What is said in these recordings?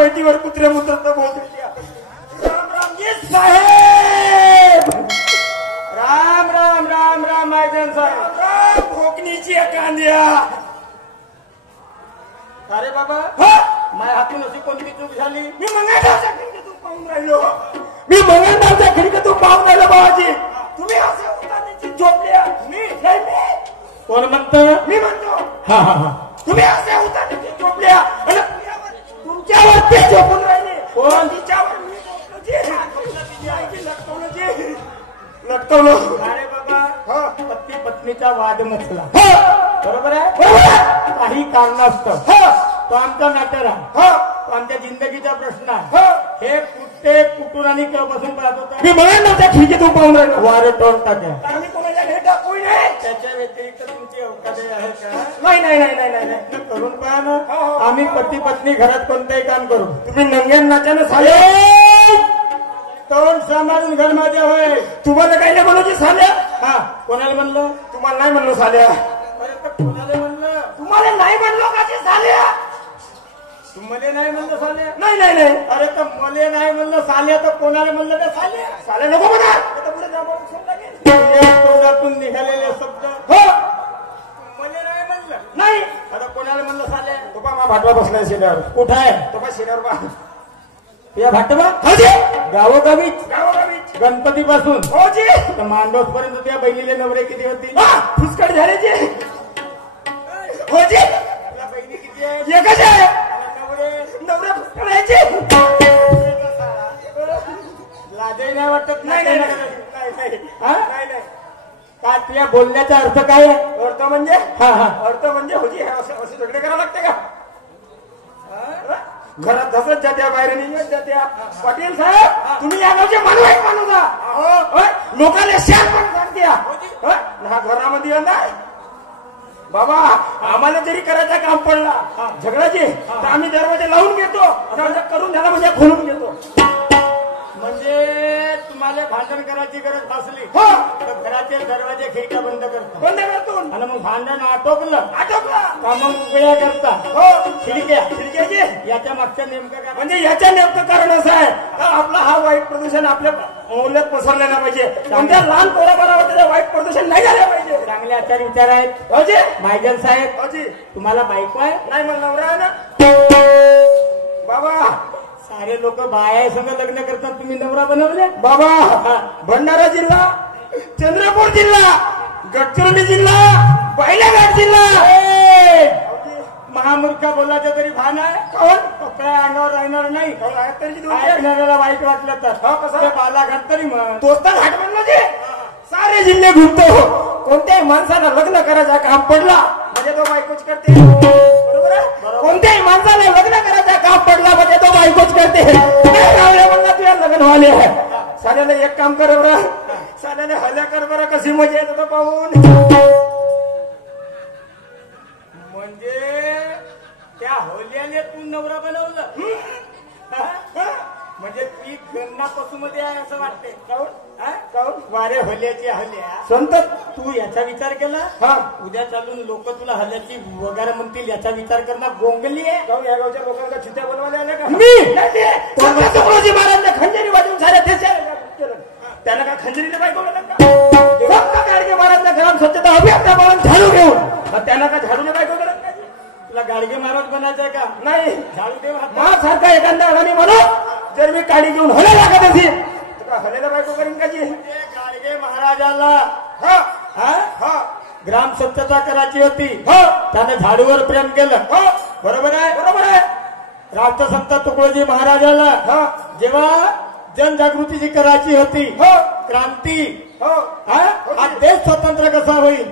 बैठीवर कुत्रे मुत्रत बोलते. राम राम जी साहेब. राम राम राम राम मैदान साहेब. राम कोकणीची कांद्या. अरे बाबा माझ्या हातून अशी कोणती चूक झाली. मी मंगळाच्या खिडकीतून पाहून राहिलो. मी मंगळाच्या खिडकीतून पाहून राहिलो बाबाजी. तुम्ही असे उतारण्याची झोपल्या. मी नाही मी. कोण म्हणतं. मी म्हणतो. हा हा हा. तुम्ही असे उतारण्याची झोपल्या आणि तुमच्यावर ते झोपून राहिले. कोण. तिच्यावर मी लटकवलं. अरे बाबा पती पत्नीचा वाद नसला बरोबर आहे. काही कारणास्तव तो आमचा मॅटर आहे. तो आमच्या जिंदगीचा प्रश्न आहे. हे कुठे कुठून आणि केव्हापासून पाहत होता. मी म्हणून त्या खिडकीतून पाहून राहिलो. वारे टोल टाक्या. आम्ही कोणाच्या घरी टाकू नये. त्याच्या व्यतिरिक्त तुमची अवकाश आहे का. नाही नाही नाही नाही नाही करून पहा ना. आम्ही पती पत्नी घरात कोणतंही काम करू. तुम्ही नंग्या नाच्यानं झाले. तोंड सांभाळून घर माझ्या होय. तुम्हाला काही नाही म्हणू साल्या. हा कोणाला म्हणलं. तुम्हाला नाही म्हणलो साल्या. अरे तर कोणाला म्हणलं. तुम्हाला नाही म्हणलो का ते साल्या. तुम्हाला नाही म्हणलं साल्या. नाही नाही नाही. अरे तर मले नाही म्हणलं साल्या तर कोणाला म्हणलं का साल्या. साल्या नको म्हणा. तोंडातून निघालेले शब्द मले नाही म्हणलं. नाही आता कोणाला म्हणलं साल्या. तो पा भाटवा बसलाय शेल्यावर. कुठं आहे तो पा शेल्यावर बा. या भाटवा गावोगावीच गणपती पासून मांडोस पर्यंत त्या बहिणीले नवरे किती होती. फुसकट झाल्याचे. बहिणी किती आहे. एकच आहे. नवरे फुसकटायचे. लाजही नाही वाटत. नाही नाही नाही का तुझ्या बोलण्याचा अर्थ काय आहे. अर्थ म्हणजे अर्थ म्हणजे होती असं झगडे करावं लागते का. घरात धसत जात्या बाहेर निघत जात्या. पाटील साहेब तुम्ही या गावचे मानवाईक माणूस लोकांना शान पण सांगत्या. हा घरामध्ये येणार बाबा. आम्हाला जरी करायचा काम पडला झगडाचे तर आम्ही दरवाजे लावून घेतो. करून झाला म्हणजे खोलून घेतो. म्हणजे तुम्हाला भांडण करायची गरज भासली तर घराचे दरवाजे खिडक्या बंद करतो आणि मग भांडण आटोपलं का मग उभ्या करता. खिडक्याची याच्या मागच्या नेमकं काय. म्हणजे याच्या नेमकं कारण असं आहे का आपला हा वाईट प्रदूषण आपल्या मूल्यात पसरलं नाही पाहिजे. कोणत्या लहान पोराबरोबर त्याचं वाईट प्रदूषण नाही झालं पाहिजे. चांगले आचार विचार आहेत अजय मायजन साहेब. अजय तुम्हाला बायको आहे. नाही मला नवरा आहे ना बाबा. सारे लोक बाया संग लग्न करतात. तुम्ही नवरा बनवले बाबा. भंडारा जिल्हा चंद्रपूर जिल्हा गडचिरोली जिल्हा बैलाघाट जिल्हा. महामूर्खा बोलायचं तरी भान आहे. कोण कपड्या अंगावर राहणार नाही. ऐकणाऱ्याला वाईट वाटलं तर कसं बालाघाट तरी म्हण. तोच तर घाट म्हणलं ते. सारे जिल्हे घुमतो. कोणत्याही माणसाला लग्न करायचा काम पडला म्हणजे तो बायकोच करते. बरोबर आहे. कोणत्याही माणसाला लग्न करायचा काम पडला म्हणजे तो बायकोच करते. म्हणला तुझ्या लग्न व्हाले आहे. साल्याला एक काम कर बरं. साल्याने हल्ल्या कर बरं. कशी मजा येत होतं पाहून. म्हणजे त्या होल्याने तू नवरा बनवलं. म्हणजे ती गन्नापासून मध्ये आहे असं वाटते. काऊन वारे हल्याची हल्या. संत तू याचा विचार केला. उद्या चालून लोक तुला हल्याची वगैरे म्हणतील याचा विचार करणं गोंगली आहे. या गावच्या लोकांना चित्या बनवायला आल्या का. मी तुकडोजी महाराजने खंजरी वाजवून झाल्या त्यानं का खंजरीने बायको गाडगे महाराजने घरात स्वच्छता अभियान झाडू घेऊन त्यानं का झाडूने बायको केलं. तुला गाडगे महाराज बनायचंय का. नाही झाडू दे सारखा एखादा अडाणी म्हणून जर मी काडी घेऊन हल्या लागत असेल तर हल्याला बायको करीन का. जी गाडगे महाराजाला ग्राम स्वच्छता करायची होती. त्याने झाडूवर प्रेम केलं. बरोबर आहे. बरोबर आहे. राष्ट्रसंत तुकडोजी महाराजाला जेव्हा जनजागृतीची करायची होती क्रांती हा देश स्वतंत्र कसा होईल.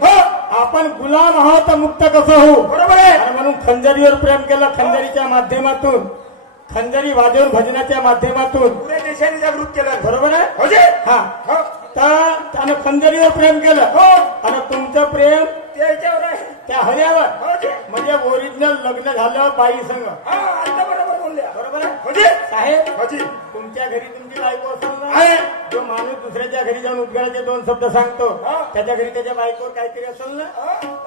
आपण गुलाम आहोत मुक्त कसं होऊ. बरोबर आहे. म्हणून खंजरीवर प्रेम केलं. खंजरीच्या माध्यमातून खंजरी वाजवून भजनाच्या माध्यमातून पुऱ्या देशाने जागृत केलं. बरोबर आहे. हा तर त्यानं खंजरीवर प्रेम केलं. आणि तुमचं प्रेम त्याच्यावर आहे त्या हऱ्यावर. म्हणजे ओरिजिनल लग्न झालं बाई संग. बरोबर बोलल्या. बरोबर आहे साहेब. तुमच्या घरी तुमची बायको असेल. जो माणूस दुसऱ्याच्या घरी जाऊन उद्गाराचे दोन शब्द सांगतो त्याच्या घरी त्याच्या बायकोवर काहीतरी असेल ना.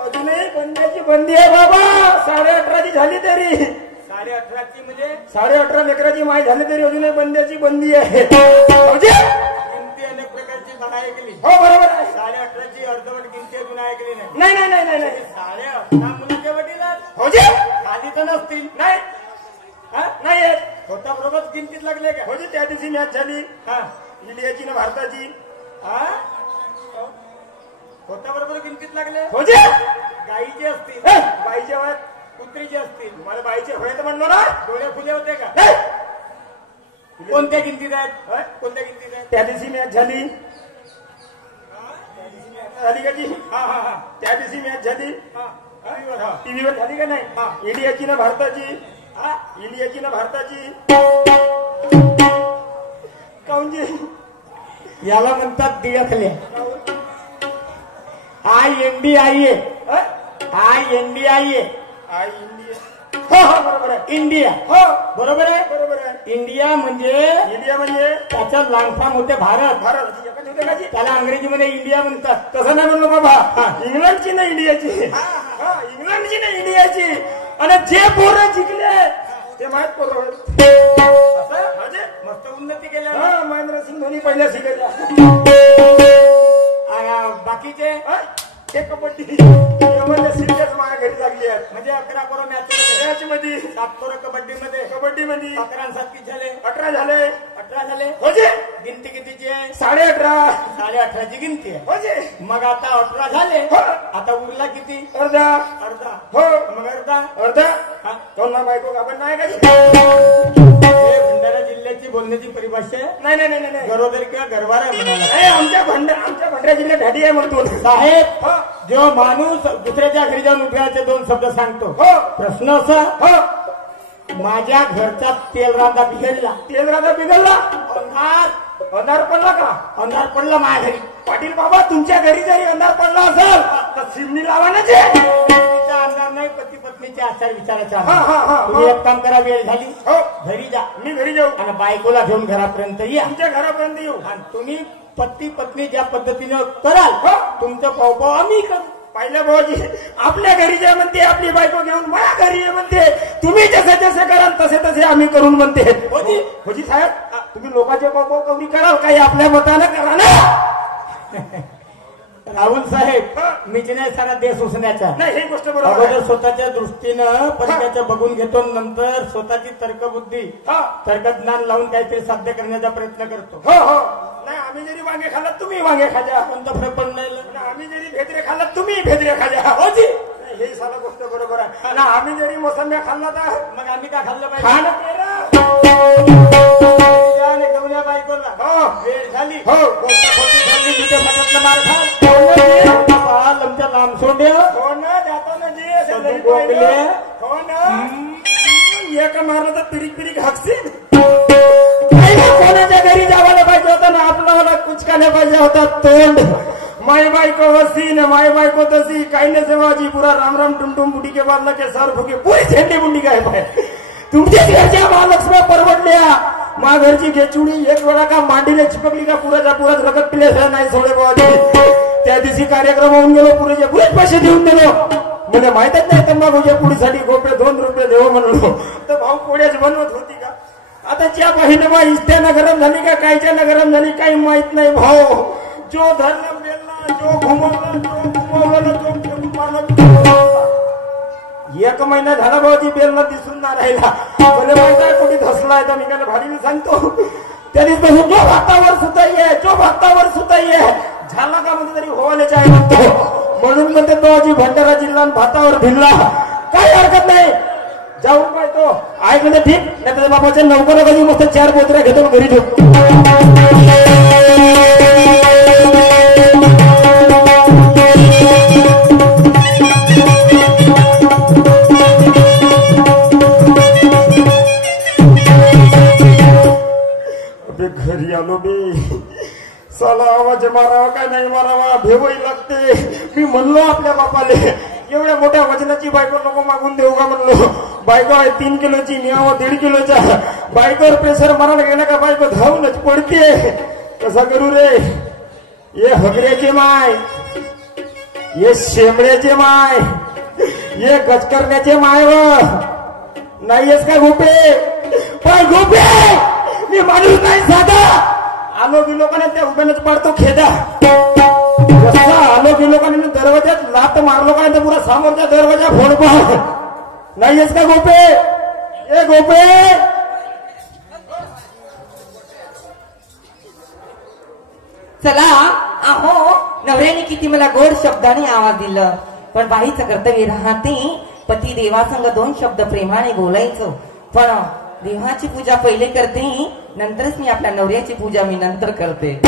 अजूनही बंड्याची बंदी आहे बाबा. 18:30 झाली तरी 18.5ची म्हणजे 18.5 लेकराची माय झाली तरी अजूनही बंद्याची बंदी आहे. म्हणजे गिनती अनेक प्रकारची बघा ऐकली. हो बरोबर आहे. 18.5ची अर्धवट गिनती अजून ऐकली नाही. नाही नाही नाही नाही नाही 18.5 मुलीच्या वडिला हो जे खाली तर नसतील. नाही नाही येत. स्वतः बरोबर गिनतीत लागले का? हो जे त्या दिवशी मॅच झाली हा इंडियाची ना भारताची. हा स्वतः बरोबर गिनतीत लागले. हो जे गाईचे असतील, बाईच्या वयात कुत्रीचे असतील. तुम्हाला बाईचे होय तर म्हणलो ना. डोळे फुले होते का? नाही. कोणत्या गिनतीत आहेत? कोणत्या गिनतीत आहेत? त्या दिवशी मॅच झाली झाली का जी? हा हा हा त्या दिवशी मॅच झाली हा टीव्हीवर झाली का नाही? इंडियाची ना भारताची. इंडियाची ना भारताची. काऊन जी याला म्हणतात दिळखले. INDIA India. हो हो बरोबर आहे. इंडिया. हो बरोबर आहे. बरोबर आहे. इंडिया म्हणजे इंडिया म्हणजे त्याचा लांगफाम होते भारत. भारत एकच होते का जी? त्याला अंग्रेजीमध्ये इंडिया म्हणतात. तसं नाही म्हणलो बाबा. इंग्लंडची ना इंडियाची. इंग्लंडची ना इंडियाची. आणि जे पोरं जिंकले ते माहीत पोरं मस्त उन्नती केल्या. हा महेंद्रसिंग धोनी पहिल्या शिकल्या. बाकीचे ते कबड्डी सिरियस माझ्या घरी लागली आहे. म्हणजे 11 पोरं मॅच मध्ये 7 पोरं कबड्डीमध्ये. कबड्डी मध्ये 11 आणि 7 किती झाले? 18 झाले. 18 झाले. हो जे गिनती कितीची आहे? 18.5. 18.5ची गिनती आहे. हो जे मग आता 18 झाले. हो. आता उरला किती? अर्धा. अर्धा. हो मग अर्धा अर्धा. हा. दोन ना बायको आपण नाही का? हे भंडारा जिल्ह्याची बोलण्याची परिभाषा आहे. नाही नाही नाही नाही गरोदर किंवा गरवार आहे म्हणाला. नाही, आमच्या भंडारा जिल्ह्यात ढाडी आहे म्हणतो साहेब. हो. जो माणूस दुसऱ्याच्या घरी जाऊन उठवायचे 2 शब्द सांगतो. हो. प्रश्न असा, हो माझ्या घरचा तेल रांधा बिघडला. तेल राजा बिघडला. अंधार पडला का? अंधार पडला माझ्या घरी. पाटील बाबा तुमच्या घरी जरी अंधार पडला असेल तर चिमणी लावा ना जे. तिचा अंधार नाही, पती पत्नीचे आचार विचारायचे हा, हा, हा. तुम्ही एक काम करा, वेळ झाली हो घरी जा मी घरी जाऊ आणि बायकोला घेऊन घरापर्यंत या. तुमच्या घरापर्यंत येऊ. आणि तुम्ही पती पत्नी ज्या पद्धतीनं कराल हो. तुमचं पावपाव आम्ही करू. पाहिलं भाऊजी आपल्या घरी जे म्हणते आपली बायको घेऊन माझ्या घरी ये म्हणते. तुम्ही जसे जसे कराल तसे तसे आम्ही करून म्हणते. होजी साहेब तुम्ही लोकांचे पावपाव कवडी कराल काही आपल्या मतानं करा ना. राहुल साहेब मीच नाही सारा देश उसण्याचा. नाही ही गोष्ट बरोबर अगोदर आहे. स्वतःच्या दृष्टीनं परिचयाचं बघून घेतो, नंतर स्वतःची तर्कबुद्धी हा. तर्कज्ञान लावून काहीतरी साध्य करण्याचा प्रयत्न करतो. हो हो नाही आम्ही जरी वांगे खाल्लात तुम्ही वांगे खाजा. कोणता फरक पडणार नाही. आणि आम्ही जरी भेदरे खाल्लात तुम्ही भेदरे खाजा. होजी नाही, हे सारा गोष्ट बरोबर आहे ना. आम्ही जरी मोसंब्या खाल्ला तर मग आम्ही काय खाल्लं खाणं पाहिजे? गवल्या बायकोला हो वेळ झाली. हो कोणता खोटी झाली तिथे फटकलं मार खा. आमच्या लांब सोंड्या हो ना जातो ना जी असे सगळे लई गोगले. पाहिलं. हो ना एक मारलं तर पिरीक पिरीक हाकसीन. कोणाच्या घरी जावायला पाहिजे होतं ना आपल्याला कुचकायला पाहिजे होता तोंड. माय बायको हसी न माय बायको तसी काही न सेवाजी पुरा राम राम टुमटुम बुडी के बांधला के सर फुके पुरी झेंडी बुंडी काय पाय. तुमच्या घरच्या महालक्ष्म्या परवडल्या. मा घरची घेचुडी एक वेळा का मांडीने चिपकली का पुराच्या पुराच रगत पिले नाही सोडे बाबाजी. त्या दिवशी कार्यक्रम होऊन गेलो पुरेचे पुरेच पैसे देऊन दिलो. मला माहितच नाही तंबाखूच्या पुढीसाठी गोपे 2 रुपये देव म्हणलो तर भाऊ पोळ्याच बनवत होती का. आता त्या बहिणी बा इस्त्यानं गरम झाली का कायच्यानं गरम झाली काही माहित नाही भाऊ. जो धरला बेलला जो घुमवला जो घुमवला जो फेकून मारला. 1 महिना झाला भाऊजी बेलला दिसून ना राहिला. मला माहित आहे कुठे धसलाय तर मी काय भाडीने सांगतो. त्या दिवशी जो भातावर सुद्धा ये जो भातावर सुद्धा ये झाला का म्हणजे तरी होवायचे आहे म्हणतो. म्हणून म्हणते भाऊजी भंडारा जिल्हा भातावर भिनला काही हरकत नाही. जाऊ काय तो ऐक म्हणजे ठीक नाही त्याच्या बापाच्या नौकरा कधी मस्त 4 पोत्र्या घेतो घरी ठेवतो. घरी आलो बे साला आवाज मारावा काय नाही मारावा भेवही लागते. मी म्हणलो आपल्या बापाले एवढ्या मोठ्या वजनाची बायको नको मागून देऊ का म्हणलो. बायको आहे 3 किलोची नियावं 1.5 किलोचा. बायकोवर प्रेशर मारायला गेला का बायको धावूनच पडते. कसा करू रे. ये हगऱ्याचे माय ये शेंबड्याचे माय ये गचकरण्याचे माय व नाहीयेस का गोपे? पण गोपे मी माणूस नाही साधा. आलो की लोकांना त्या उभ्यानेच पाडतो खेदा. जसा आलो की लोकांनी दरवाजात लात मारलो का पुरा समोरच्या दरवाजा फोडपा. नाहीयेस का गोपे? ए गोपे चला. अहो नवऱ्याने किती मला गोड शब्दाने आवाज दिलं, पण बाईचं कर्तव्य राहते पती देवासंग 2 शब्द प्रेमाने बोलायचं. पण देवाची पूजा पहिले करते, नंतरच मी आपल्या नवऱ्याची पूजा मी नंतर करते.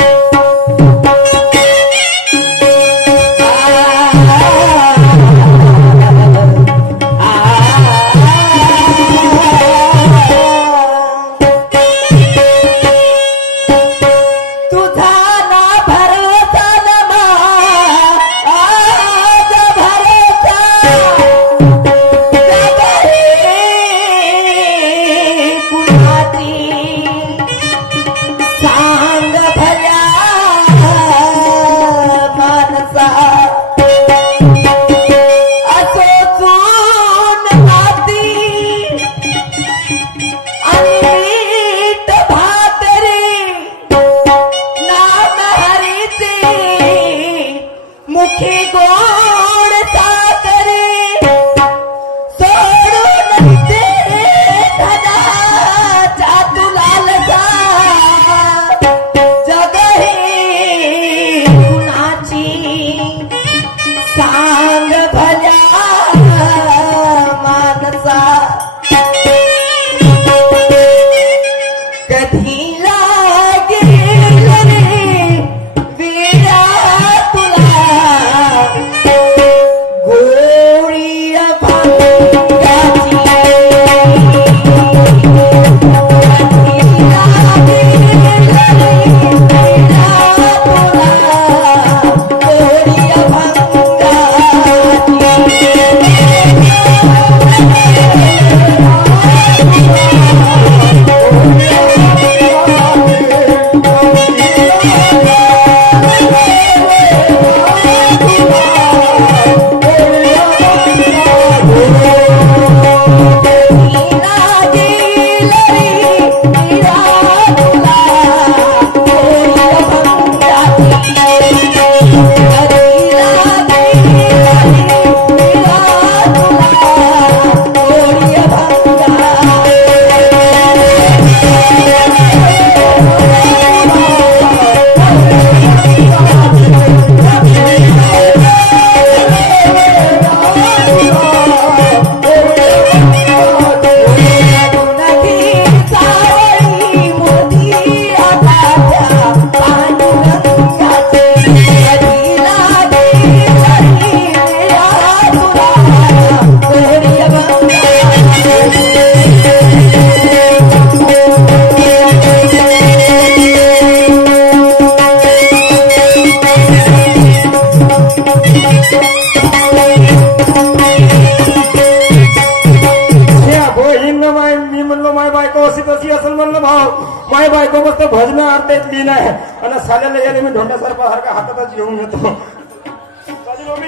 माय बायको मस्त भजन आरतेत लीन आहे आणि साल्याला याने मी ढोंड्यासारखा सारखा हातातच घेऊन येतो.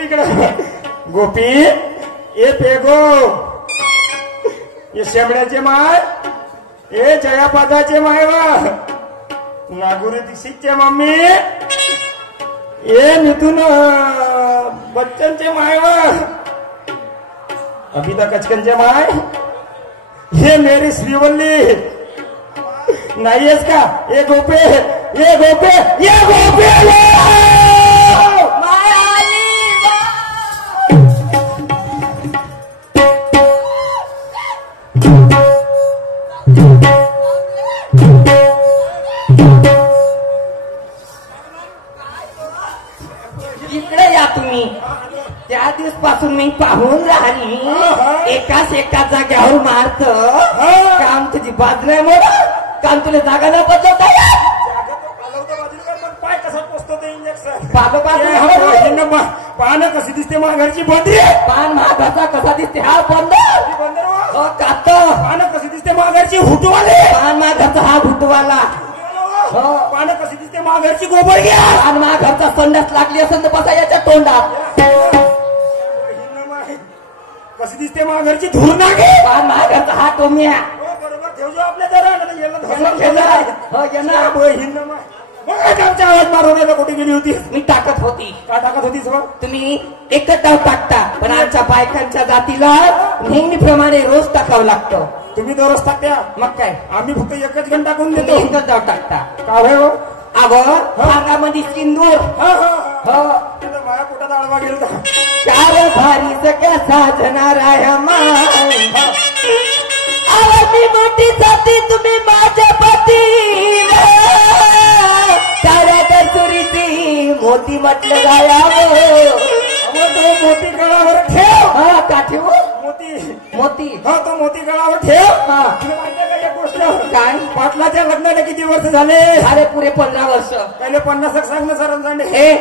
इकडे गोपी ए पेगो ये शेमड्याचे माय ए जयापादाचे माय वा नागुरी दीक्षितचे मम्मी ए मिथुन बच्चनचे माय वा अभिता कचकनचे माय हे मेरी श्रीवल्ली नाहीयेस का? ये गोपे ये गोपे ये गोपे इकडे या तुम्ही. त्या दिवसपासून मी पाहून राहिली एकाच एका जाग्यावर मारत काम तुझी बाजू नाही मोड काम तुला जागा न बदलवता पाय कसा पोचतो ते इंजेक्शन पान कशी दिसते घरची बंदी पान महागाचा कसा दिसते हा बंदर कात पान कशी दिसते घरची हुटवाले पान महागाचा हा भुटवाला पान कशी दिसते घरची गोबर घ्या पान महागाचा संडास लागली असेल तर बसा याच्या तोंडात. कशी दिसते घरची धूर ना घे घरचा हा टोम्या बरोबर ठेवजो आपल्या जरा आवाज मारवण्याला कुठे गेली होती मी टाकत होती का टाकत होतीस मग तुम्ही एकच डाव टाकता पण आमच्या बायकांच्या जातीला नेहमीप्रमाणे रोज टाकावं लागतं तुम्ही दररोज टाकत्या मग काय आम्ही फक्त एकच घंटा टाकून तुम्ही देतो एकच डाव टाकता का हो अंगामध्ये सिंदूर माझ्या पोटात आळवा गेला चार भारी सगळ्या साधणाराया मी मोठी जाती तुम्ही माझ्या पती ताऱ्या कस्तुरीची मोती म्हटलं गायावं मोती गळावर ठेव हा का ठेवू मोती मोती हा तो मोती गळावर ठेव हा तुला माहिती आहे का एक गोष्ट काय पाटलाच्या लग्नाला किती वर्ष झाले झाले पुरे 15 वर्ष पहिले 50 सांग ना सर हे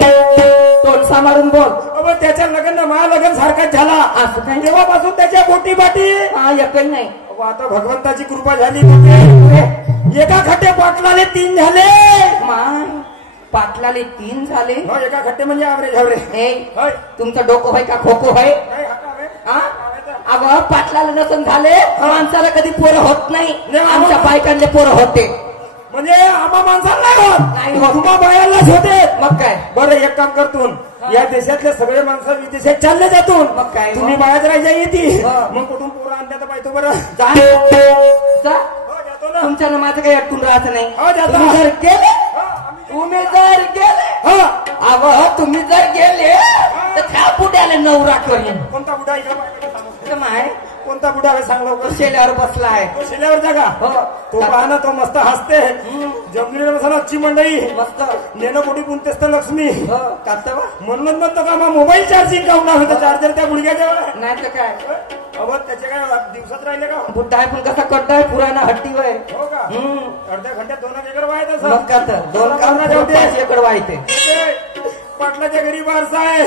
तोंड सांभाळून बोल अबे त्याच्या लग्न माझ्या लग्न सारखाच झाला असं काय तेव्हापासून त्याच्या बोटी बाटी हा एकच नाही आता भगवंताची कृपा झाली एका खड्डे पाटलाले 3 झाले माय पाटलाले 3 झाले एका खड्डे म्हणजे ॲव्हरेज हे तुमचं डोकं होय का खोको होय अगं पाटलाला नसून झाले माणसाला कधी पोरं होत नाही आमच्या बायकांले पोरं होते म्हणजे आम्हा माणसाला नाही होत तुम्हा बायालाच होते मग काय बरं एक काम करतून या देशातले सगळे माणसं विदेशात चालले जातून मग काय तुम्ही बायाच राहायच्या येते मग कुठून पोरं आणल्या तर पाहिजे बरं जा तुमच्यानं माझं काही अटकून राहायचं नाही तुम्ही जर गेले तुम्ही जर गेले तर त्या बुड्याला नवरा करेन कोणता बुडा माय कोणता बुडा आहे सांग लवकर शेल्यावर बसलाय तो शेल्यावर जागा तो पाहना तो मस्त हसते जमलेला बसची मंडळी मस्त नेणं कुठे पुंतेस तर लक्ष्मी म्हणून म्हणतो का मग मोबाईल चार्जिंग काऊन होतं चार्जर त्या गुडघ्याच्या नाही तर काय त्याचे काय दिवसात राहिले का बुड्डा आहे पण कसा कट्टाय पुराणा हट्टी वय हो का अर्ध्या घंट्यात 2 एकर वायत मग का तर 2 एकर वायते पाटलाच्या घरी बारसा आहे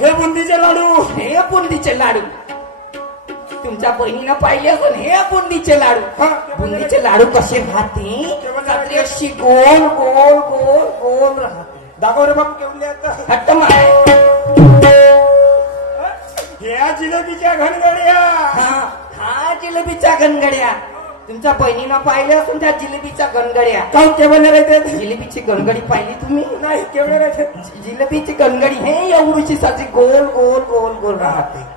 हे बुंदीचे लाडू हे बुंदीचे लाडू तुमच्या बहिणीनं पाहिले असून हे बुंदीचे लाडू बुंदीचे लाडू कसे राहते अशी गोल गोल गोल गोल राहते दाखव रे बाप केवढे हट्ट माय ह्या जिलेबीच्या घनगड्या हा जिलेबीच्या घनगड्या तुमच्या बहिणीनं पाहिले असून त्या जिलेबीच्या गणगड्या काऊन केवढे राहते जिलेबीची गणगडी पाहिली तुम्ही नाही केवढे राहते जिलेबीची गणगडी हे एवढीची साची गोल गोल गोल गोल राहते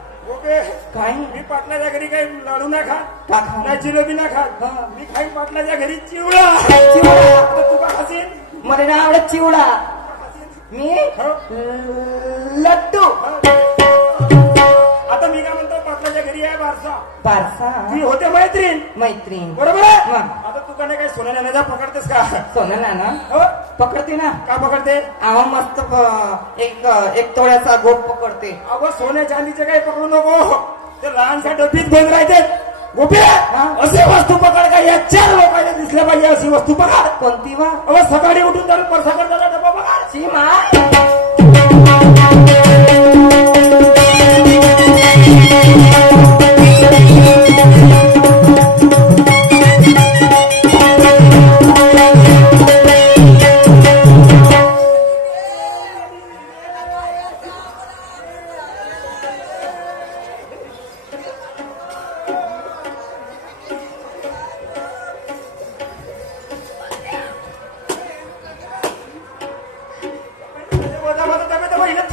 काय मी पाटलाच्या घरी काही लाडू ना खात नाही जिलेबी ना खात मी खाईन पाटलाच्या घरी चिवडा तू का खाशील मला ना आवडत चिवडा मी लड्डू आता मी काय म्हणतो पाटलाच्या घरी आहे बारसा ती होते मैत्रीण बरोबर आहे आता तू का नाही काही सोन्या नाण्याचा पकडतेस का सोन्या नाना पकडते ना का पकडते आवा मस्त एक तोड्याचा गोप पकडते अगं सोन्या चांदीचे काही पकडू नको ते लहानशा डबीत बंद राहते गोपी अशी वस्तू पकड का या 4 लोकांना दिसल्या पाहिजे अशी वस्तू पकड कोणती वा सकाळी उठून जाऊन परसाकडचा डबा पकड सीमा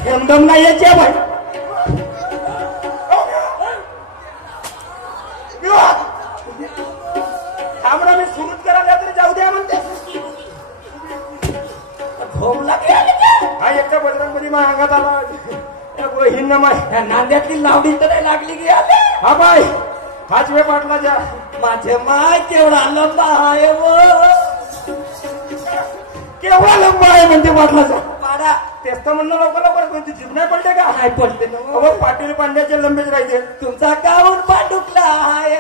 थेंबदम नाही यायची भाई थांबणं मी सुरूच करायला तरी जाऊ द्या म्हणते झोप लागली हा एकटा बजरंगमध्ये माझ्या अंगात आला हिंद माय नांद्यातली लावडी तर नाही लागली की आले हा बाय हाच वेळ पाटलाच्या माझे माय केवढा लंबा आहे केवढा लंबा आहे म्हणते पाटलाचा पाडा तेच तर म्हणणं लवकर कोणती जीभ नाही पडते का नाही पडते ना पाटील पांड्याचे लंबेच राहायचे तुमचा काऊन पांडुकला आहे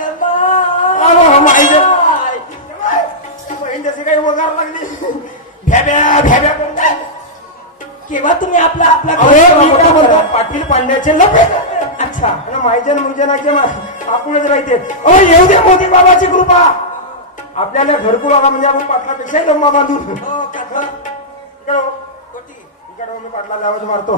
बहीण जशी काही वगार लागली भ्याब्या केव्हा तुम्ही आपला आपला पाटील पांड्याचे लंबे अच्छा मायजन मुंजनाचे आपणच राहते येऊ दे मोदी बाबाची कृपा आपल्याला घरकुल आला म्हणजे आपण पाटलापेक्षाही लंबा बांधून इकडे मी पाटला जावच मारतो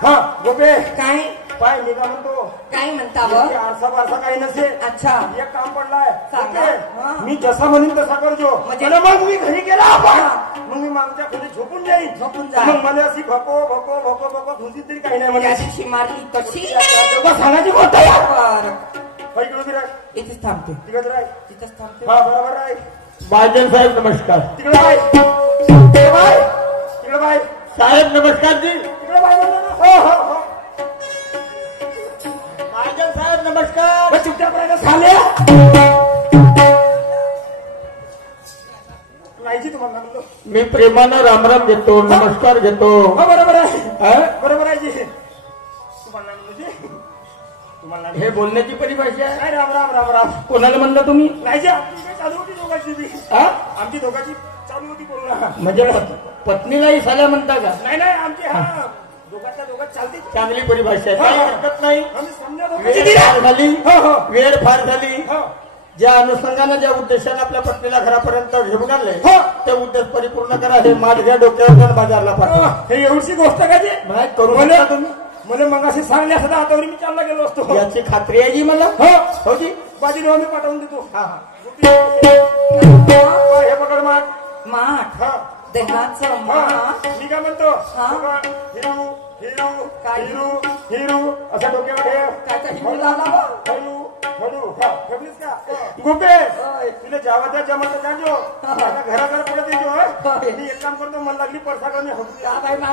हा गोपे काय पाय मी काय म्हणतो काय म्हणता व? आरसा बारसा काही नसेल. अच्छा एक काम पडलाय सांगा. ओके? हा. मी जसा म्हणून तसा करतो. म्हणजे? आणि मग मी घरी गेला आपण मग मी मागच्या खोली झोपून जाईन. झोपून जा. मग मला अशी भको भको भको भको घुसी तरी काही नाही त्या म्हणजे दिवशी मारली तशी तेव्हा सांगायची गोष्ट आहे. बरं. इकडे राह इथेच थांबते तिकडे राह. तिथंच थांबते. हा बरोबर आहे. महाजन साहेब नमस्कार. तिकडे बाय तिकडे बाय तिकडे बाय साहेब नमस्कार जी. तिकडे बाय म्हणलं ना. हो हो हो महाजन साहेब नमस्कार. बस चुपचाप राहायला झाले नाहीची तुम्हाला म्हणतो. मी प्रेमानं रामराम घेतो, नमस्कार घेतो. हो बरोबर आहे. हा? बरोबर आहे जी. तुम्हाला म्हणतो तुम्हाला हे बोलण्याची परिभाषा आहे. नाही राम राम राम राम. कोणाला म्हणलं तुम्ही? नाही जी आमची काही चालू होती दोघांची बी. हा? आमची दोघांची चालू होती बोलणं. म्हणजे पत्नीलाही साल्या म्हणता का? नाही नाही आमची हा दोघांच्या दोघात चालते. चांगली परिभाषा आहे, काही हरकत नाही. आम्ही समजा दोघांची वेळ दिली. फार झाली. हो हो वेळ फार झाली. हो ज्या अनुषंगानं ज्या उद्देशानं आपल्या पत्नीला घरापर्यंत घेऊन आणले हो. ते उद्देश परिपूर्ण करा. हे माठ घ्या डोक्यावर बाजारला पाठवा. हे एवढी गोष्ट का जी नाही करू मला शकता तुम्ही. मला मग अशी सांगली असं आतावरी मी चालला गेलो असतो. याची खात्री आहे जी मला. हो हो जी. बाजूला मी पाठवून देतो. हा हा. हे पकड माग. माठ हा देहाचं हा माठ. मी काय म्हणतो हा. बघा, हिरू हिरू काय? हिरू हिरू असं डोक्यावर ठेव. काय काय हिरू लावला बा? हळू हळू हा ठेवलीस का गोपे तुला जावा त्या जमात जाजो घराकडे पडत येतो. होय. मी एक काम करतो मला लागली परसाकडे का बाई माठ?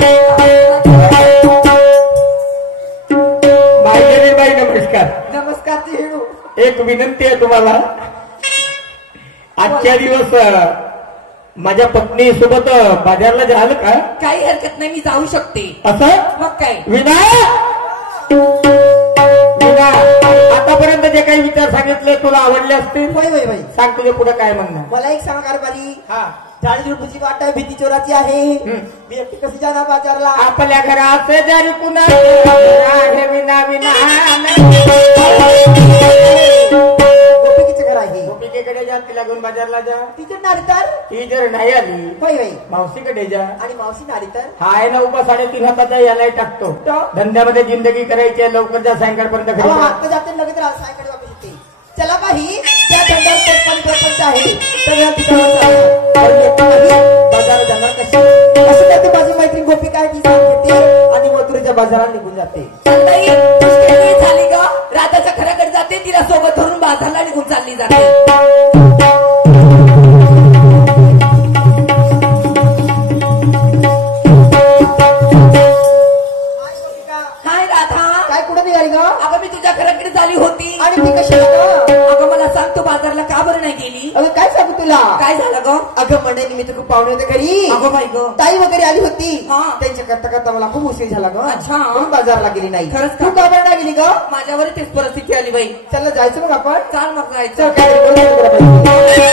बाई नमस्कार. नमस्कार ती हिरू. एक विनंती आहे तुम्हाला. आजच्या दिवस माझ्या पत्नी सोबत बाजारला जाल का? काही हरकत नाही, मी जाऊ शकते. असं मग काय? विना विना आतापर्यंत जे काही विचार सांगितले तुला आवडले असतील. वय वय वय सांग तुझे पुढे काय म्हणणं. मला एक सांगा कारभारी. हा 40 रुपयाची वाट आहे, भीती चोराची आहे. मी एकटी कशी जाणार बाजारला? आपल्या घरात शेजारी कुणा आहे विना विना गोपिकीचं घर आहे. गोपिकेकडे जा, तिला घेऊन बाजारला जा. तिचे नारी तर ती जर नाही आली वय वय मावशीकडे जा. आणि मावशी नारी तर हा आहे ना उभा 3.5 हाताचा यालाही टाकतो. धंद्यामध्ये जिंदगी करायची आहे, लवकर जा, सायंकाळपर्यंत घरी अहो, जा. हात जाते लगेच सायकडे वापस येते. चला काही त्या धंद्यावर कोणपण प्रपंच आहे सगळ्या ठिकाणी बाजारात जाणार कशी असं काय? माझी मैत्रीण गोपिका आहे, ती सांगते आणि मथुरेच्या बाजारात निघून जाते. ताई, दुसरी वेळ झाली ग. राधाच्या घराकडे जाते, तिला सोबत धरून बाजारला निघून चालली जाते. हाय राधा. काय कुठे निघाली ग? अगं मी तुझ्या घराकडे झाली होती. आणि ती कशी ग? अगं मला सांग, तू बाजारला का बरं नाही गेली? अगं काय सांगू तुला? काय झालं ग? अगं मंडळी निमित्त खूप पाहुणे होते घरी. अगं बाई ग. ताई वगैरे आली होती. हा. त्यांच्या करता करता मला खूप उशीर झाला ग. अच्छा. म्हणून बाजारला गेली नाही. खरंच का? तू का बरं नाही गेली ग? माझ्यावर तीच परिस्थिती आली बाई. चल जायचं मग आपण. चाल मग चल जायचं. काय